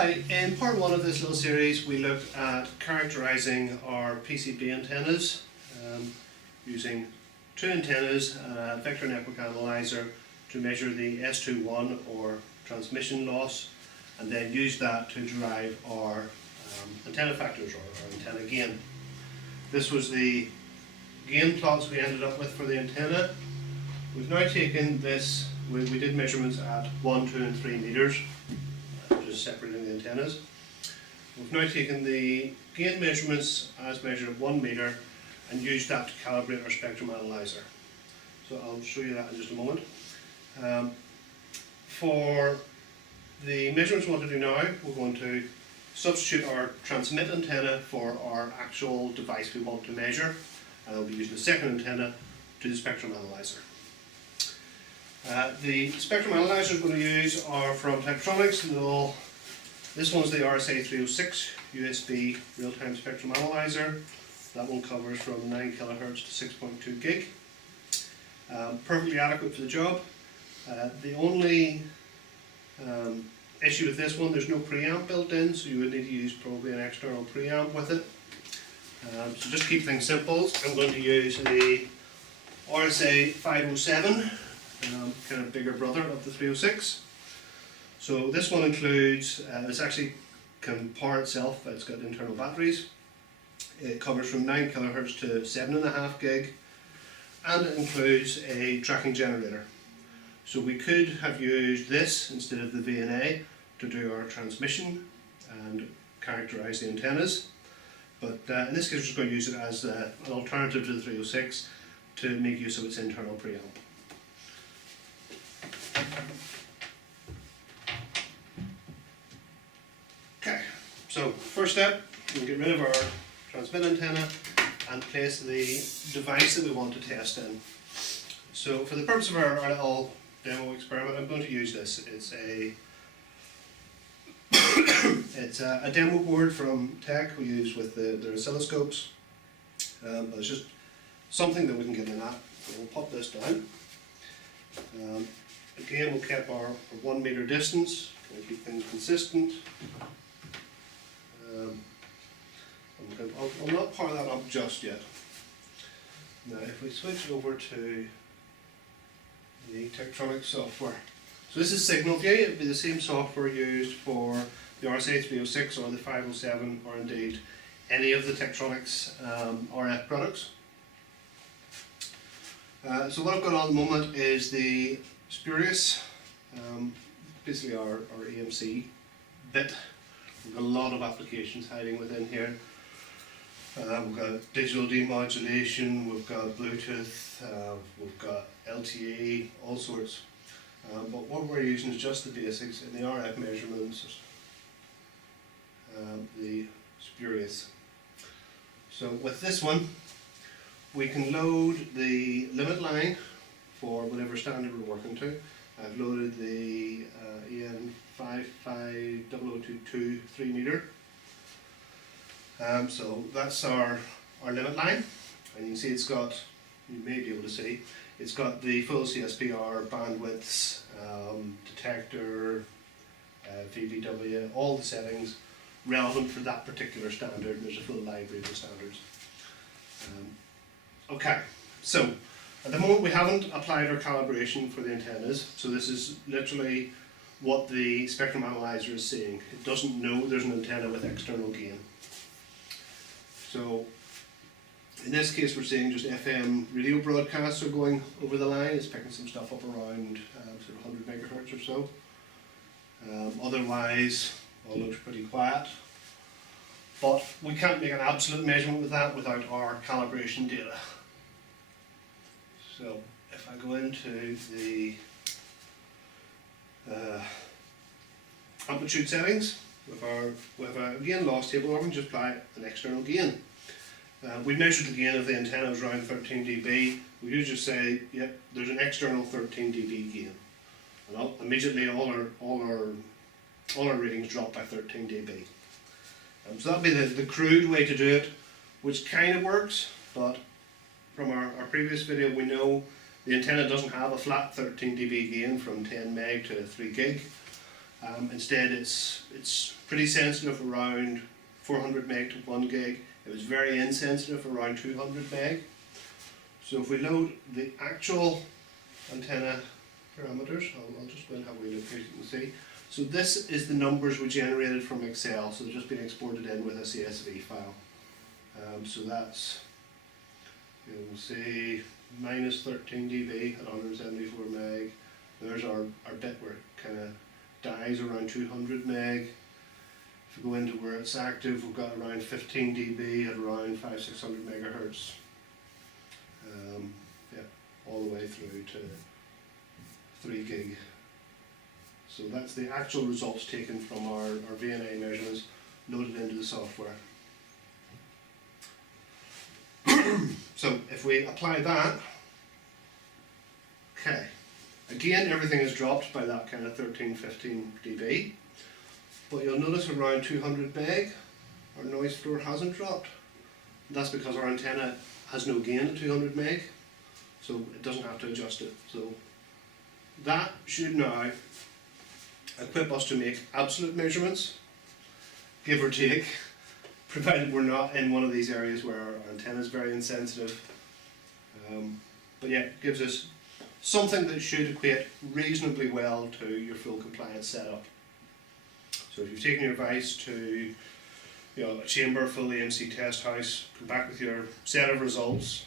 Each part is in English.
Hi, in part one of this little series we looked at characterising our PCB antennas using two antennas and a vector network analyzer to measure the S21 or transmission loss, and then use that to derive our antenna factors or our antenna gain. This was the gain plots we ended up with for the antenna. We've now taken this, we did measurements at 1, 2 and 3 meters, just separating the antennas. We've now taken the gain measurements as measured at 1 meter and used that to calibrate our spectrum analyzer. So I'll show you that in just a moment. For the measurements we want to do now, we're going to substitute our transmit antenna for our actual device we want to measure, and I'll be using the second antenna to the spectrum analyzer. The spectrum analyzers we're going to use are from Tektronix. This one's the RSA 306 USB real-time spectrum analyzer. That one covers from 9 kHz to 6.2 gig. Perfectly adequate for the job. The only issue with this one, there's no preamp built in, so you would need to use probably an external preamp with it. So just keep things simple. I'm going to use the RSA 507. Kind of bigger brother of the 306. So this one includes, this actually can power itself, it's got internal batteries. It covers from 9 kHz to 7.5 gig, and it includes a tracking generator. So we could have used this instead of the VNA to do our transmission and characterize the antennas, but in this case we're just going to use it as an alternative to the 306 to make use of its internal preamp. Okay, so first step, we'll get rid of our transmit antenna and place the device that we want to test in. So for the purpose of our little demo experiment, I'm going to use this. It's a demo board from Tech we use with their oscilloscopes. But it's just something that we can get in that. So we'll pop this down. Again, we'll keep our 1 meter distance, going to keep things consistent. I'll not power that up just yet. Now if we switch over to the Tektronix software. So this is Signal View. It would be the same software used for the RSA 306 or the 507 or indeed any of the Tektronix RF products. So what I've got on at the moment is the spurious, basically our EMC bit. We've got a lot of applications hiding within here. We've got digital demodulation, we've got Bluetooth, we've got LTE, all sorts. But what we're using is just the basics in the RF measurements, the spurious. So with this one, we can load the limit line for whatever standard we're working to. I've loaded the EN55022 3 meter. So that's our limit line, and you can see it's got, you may be able to see, it's got the full CSPR, bandwidths, detector, VBW, all the settings relevant for that particular standard, and there's a full library of standards. Okay, so at the moment we haven't applied our calibration for the antennas, so this is literally what the spectrum analyzer is seeing. It doesn't know there's an antenna with external gain. So in this case we're seeing just FM radio broadcasts are going over the line. It's picking some stuff up around sort of 100 megahertz or so. Otherwise all looks pretty quiet. But we can't make an absolute measurement with that without our calibration data. So if I go into the amplitude settings, we have a gain loss table, or we can just apply an external gain. We measured the gain of the antenna was around 13 dB. We usually say, yep, there's an external 13 dB gain, and immediately all our readings drop by 13 dB. So that'd be the crude way to do it, which kind of works, but from our previous video we know the antenna doesn't have a flat 13 dB gain from 10 meg to 3 gig. Instead it's pretty sensitive around 400 meg to 1 gig. It was very insensitive around 200 meg. So if we load the actual antenna parameters, I'll just go and have a wee look here so you can see. So this is the numbers we generated from Excel, so they've just been exported in with a CSV file. So that's, you can see, minus 13 dB at 174 meg. There's our bit where it kind of dies around 200 meg. If we go into where it's active, we've got around 15 dB at around 500-600 megahertz. Yeah, all the way through to 3 gig. So that's the actual results taken from our VNA measurements loaded into the software. So if we apply that, okay, again everything is dropped by that kind of 13-15 dB, but you'll notice around 200 meg our noise floor hasn't dropped. That's because our antenna has no gain at 200 meg, so it doesn't have to adjust it. So that should now equip us to make absolute measurements, give or take, provided we're not in one of these areas where our antenna is very insensitive. But yeah, it gives us something that should equate reasonably well to your full compliance setup. So if you've taken your device to a chamber, full EMC test house, come back with your set of results,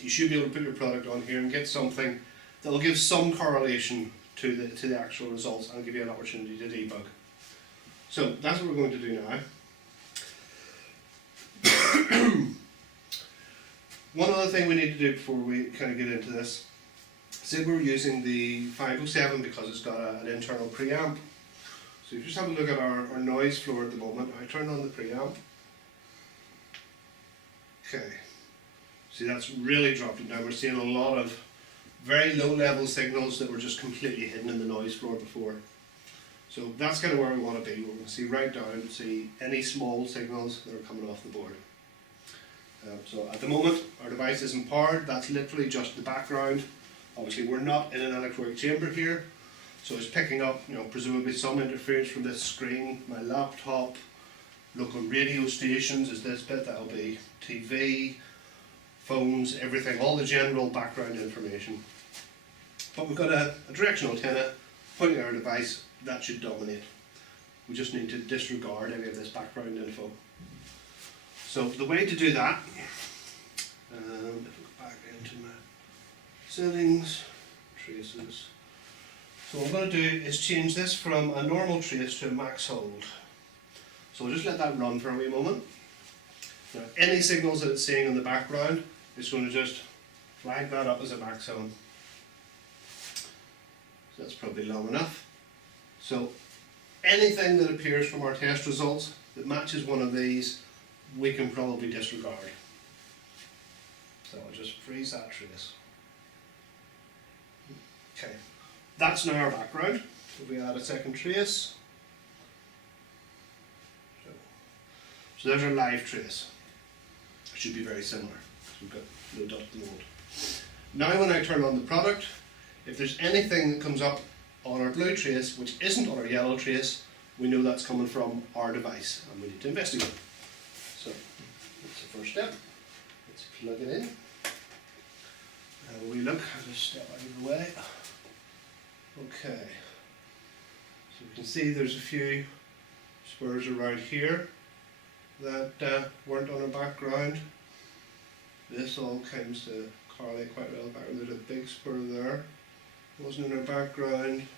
you should be able to put your product on here and get something that will give some correlation to the actual results and give you an opportunity to debug. So that's what we're going to do now. One other thing we need to do before we kind of get into this, say we're using the 507 because it's got an internal preamp. So if you just have a look at our noise floor at the moment, I turn on the preamp. Okay, see that's really dropped it down. We're seeing a lot of very low level signals that were just completely hidden in the noise floor before. So that's kind of where we want to be. We're going to see right down, see any small signals that are coming off the board. So at the moment our device isn't powered, that's literally just the background. Obviously we're not in an anechoic chamber here, so it's picking up presumably some interference from this screen, my laptop, local radio stations is this bit, that'll be TV, phones, everything, all the general background information. But we've got a directional antenna pointing at our device, that should dominate. We just need to disregard any of this background info. So the way to do that, if we go back into my settings, traces. So what I'm going to do is change this from a normal trace to a max hold. So we'll just let that run for a wee moment. Now any signals that it's seeing in the background, it's going to just flag that up as a max zone. So that's probably long enough. So anything that appears from our test results that matches one of these, we can probably disregard. So I'll just freeze that trace. Okay, that's now our background. If we add a second trace, so there's our live trace. It should be very similar. We've got no dot at the moment. Now when I turn on the product, if there's anything that comes up on our blue trace which isn't on our yellow trace, we know that's coming from our device and we need to investigate. So that's the first step. Let's plug it in. Have a wee look. I'll just step out of the way. Okay. So you can see there's a few spurs around here that weren't on our background. This all comes to correlate quite well back. There's a big spur there. Wasn't in our background.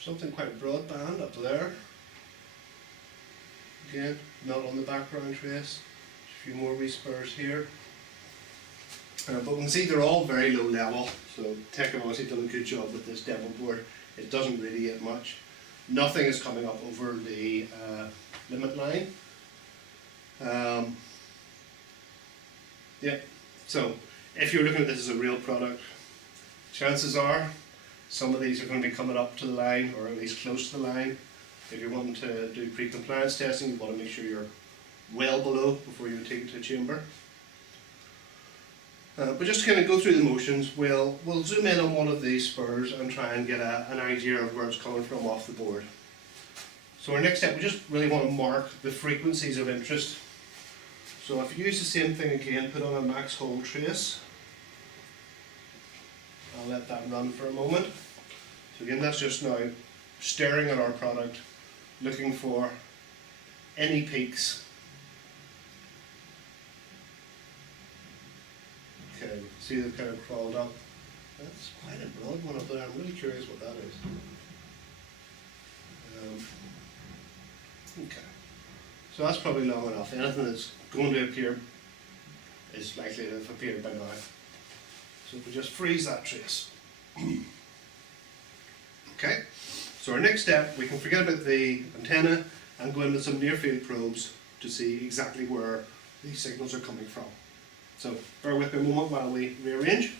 Something quite broadband up there. Again, not on the background trace. A few more wee spurs here. But we can see they're all very low level, so technology's done a good job with this demo board. It doesn't radiate much. Nothing is coming up over the limit line. Yeah, so if you're looking at this as a real product, chances are some of these are going to be coming up to the line, or at least close to the line. If you're wanting to do pre-compliance testing, you want to make sure you're well below before you take it to a chamber. But just to kind of go through the motions, we'll zoom in on one of these spurs and try and get an idea of where it's coming from off the board. So our next step, we just really want to mark the frequencies of interest. So if you use the same thing again, put on a max hold trace. I'll let that run for a moment. So again, that's just now staring at our product, looking for any peaks. Okay, see they've kind of crawled up. That's quite a broad one up there. I'm really curious what that is. Okay, so that's probably long enough. Anything that's going to appear is likely to have appeared by now. So if we just freeze that trace. Okay, so our next step, we can forget about the antenna and go into some near field probes to see exactly where these signals are coming from. So bear with me a moment while we rearrange.